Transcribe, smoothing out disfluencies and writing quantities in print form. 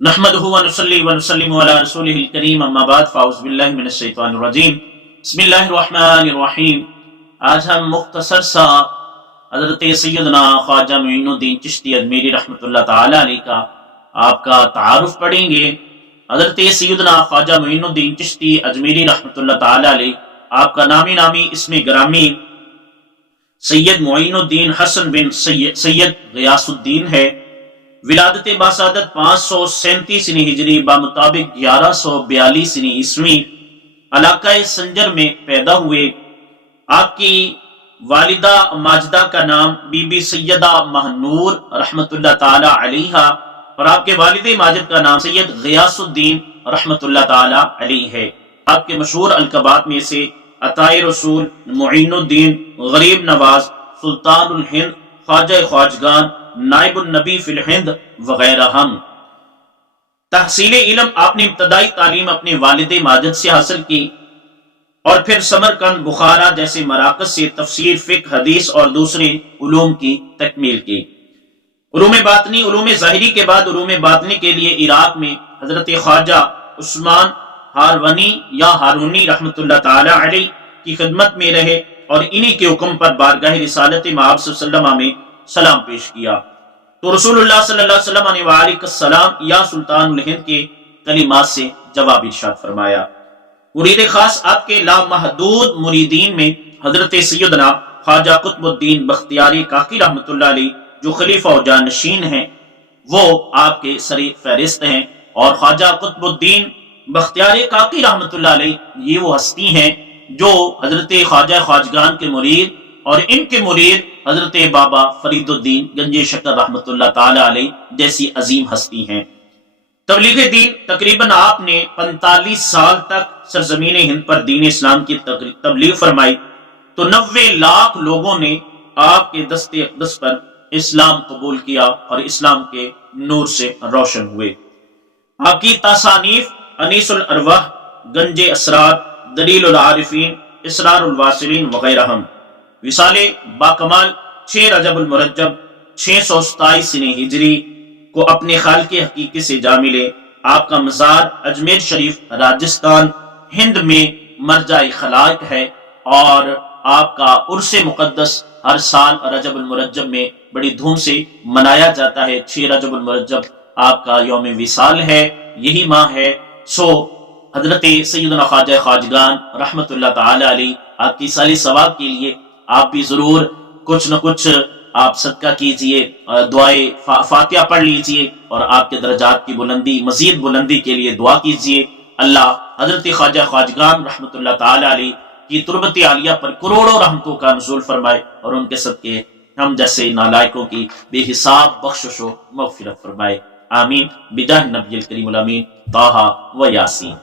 نحمدہ ونصلی ونسلم علی رسولہ الکریم اما بعد فاعوذ باللہ من الشیطان الرجیم بسم اللہ الرحمن الرحیم۔ آج ہم مختصر سا حضرت سیدنا خواجہ معین الدین چشتی اجمیری رحمۃ اللہ تعالی علیہ کا آپ کا تعارف پڑھیں گے۔ حضرت سیدنا خواجہ معین الدین چشتی اجمیری رحمۃ اللہ تعالی علیہ آپ کا نامی اسم گرامی سید معین الدین حسن بن سید غیاث الدین ہے۔ ولادت باسعادت 537 ہجری بمطابق 1142 عیسوی علاقہ سنجر میں پیدا ہوئے۔ آپ کی والدہ ماجدہ کا نام بی بی سیدہ مہنور رحمت اللہ تعالی علیہ اور آپ کے والد ماجد کا نام سید غیاث الدین رحمت اللہ تعالی علیہ ہے۔ آپ کے مشہور القابات میں سے عطائے رسول، معین الدین، غریب نواز، سلطان الہند، خواجہ خواجگان، نائب النبی فی الہند وغیرہ ہم۔ تحصیل علم آپ نے ابتدائی تعلیم اپنے والد ماجد سے حاصل کی اور پھر سمرقند، بخارا جیسے مراکز سے تفسیر، فقہ، حدیث اور دوسرے علوم کی تکمیل کی۔ علوم باطنی، علوم ظاہری کے بعد علوم باطنی کے لیے عراق میں حضرت خواجہ عثمان ہارونی یا ہارونی رحمت اللہ تعالی علیہ کی خدمت میں رہے اور انہی کے حکم پر بارگاہ رسالت مآب صلی اللہ علیہ وسلم میں سلام پیش کیا تو رسول اللہ صلی اللہ علیہ وسلم نے وعلیکم السلام یا سلطان الہند کے کلمات سے جواب ارشاد فرمایا۔ مرید خاص آپ کے لامحدود مریدین میں حضرت سیدنا خواجہ قطب الدین بختیاری کاکی رحمت اللہ علیہ جو خلیفہ و جانشین ہیں وہ آپ کے سر فہرست ہیں، اور خواجہ قطب الدین بختیاری کاکی رحمت اللہ علیہ یہ وہ ہستی ہیں جو حضرت خواجہ خواجگان کے مرید اور ان کے مرید حضرت بابا فرید الدین گنج شکر رحمت اللہ تعالی علیہ جیسی عظیم ہستی ہیں۔ تبلیغ دین تقریباً آپ نے 45 سال تک سرزمین ہند پر دین اسلام کی تبلیغ فرمائی تو 90 لاکھ لوگوں نے آپ کے دست اقدس پر اسلام قبول کیا اور اسلام کے نور سے روشن ہوئے۔ آپ کی تصانیف انیس الارواح، گنج اسرار، دلیل العارفین، اسرار الواصلین وغیرہ ہم۔ وصال باکمال 6 رجب المرجب 627 ہجری کو اپنے خالق حقیقی سے جا ملے۔ آپ کا مزار اجمیر شریف راجستھان ہند میں مرجع خلائق ہے اور آپ کا عرس مقدس ہر سال رجب المرجب میں بڑی دھوم سے منایا جاتا ہے۔ 6 رجب المرجب آپ کا یوم وصال ہے، یہی ماہ ہے۔ سو حضرت سیدنا خواجہ خواجگان رحمت اللہ تعالی علیہ آپ کی سال ثواب کے لیے آپ بھی ضرور کچھ نہ کچھ آپ صدقہ کیجئے، دعائے فاتحہ پڑھ لیجئے اور آپ کے درجات کی بلندی، مزید بلندی کے لیے دعا کیجئے۔ اللہ حضرت خواجہ خواجگان رحمت اللہ تعالی علیہ کی تربت عالیہ پر کروڑوں رحمتوں کا نزول فرمائے اور ان کے صدقے ہم جیسے نالائقوں کی بے حساب بخشش و مغفرت فرمائے۔ آمین بجاہ نبی الکریم الامین طٰہٰ و یاسین۔